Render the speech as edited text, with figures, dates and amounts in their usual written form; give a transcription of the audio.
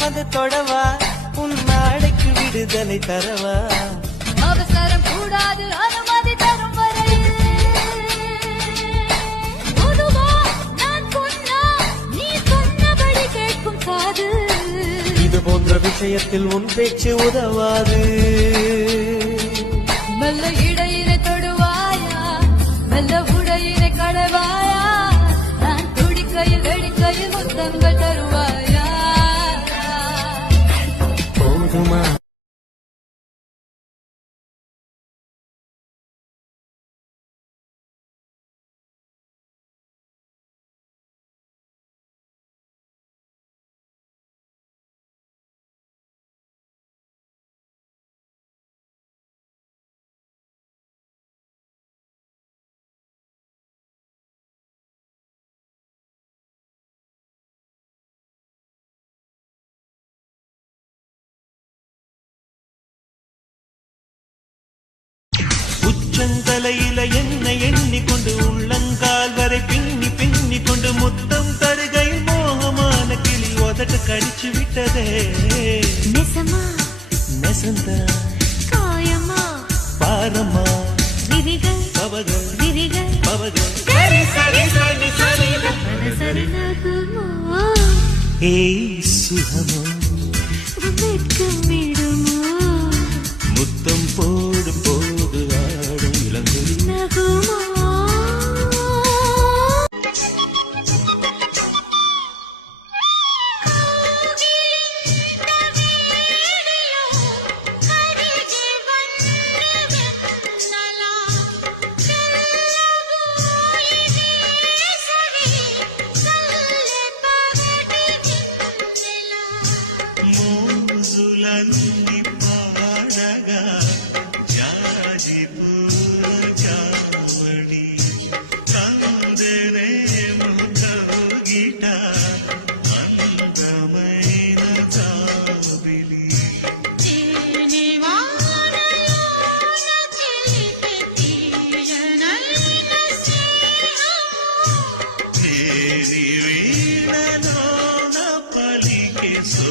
வந்து தொடவா உன் நாளைக்கு விடுதலை தரவா அவசரம் கூடாது அனுமதி தரும் வரையில் பொதுவா நான் சொன்னா நீ சொன்னபடி கேட்கும் காது இது போன்ற விஷயத்தில் உன் பேச்சு உதவாது மெல்ல இடையினை தொடுவாயா மெல்ல உடையினை கடவாயா நான் துடிக்கையில் வெடிக்கையில் முத்தங்கள் தருவாயா போதுமா உச்சந்தலையில என்ன எண்ணிக்கொண்டு உள்ளங்கால் வரை பின்னி பின்னி கொண்டு முத்தம் தருகையில் மோகமான கிளி உதட்டு கடிச்சு விட்டதே நெசமா நெசந்த காயமா பாரம்மா விரிகள் பவகள் விரிகள் பவகள் சரி சரி சரி சரி சரி நகுமா ஏய் சுகமோ வெட்கமிடுமா முத்தம் போடு போடு ஆடும் இளங்குடி நகுமா మోజులన్నీ పాడగా జాజిపూల చావడి కందరే ముఖగిట అందమైన చావిలి తేరి వీణలోన పలికే సో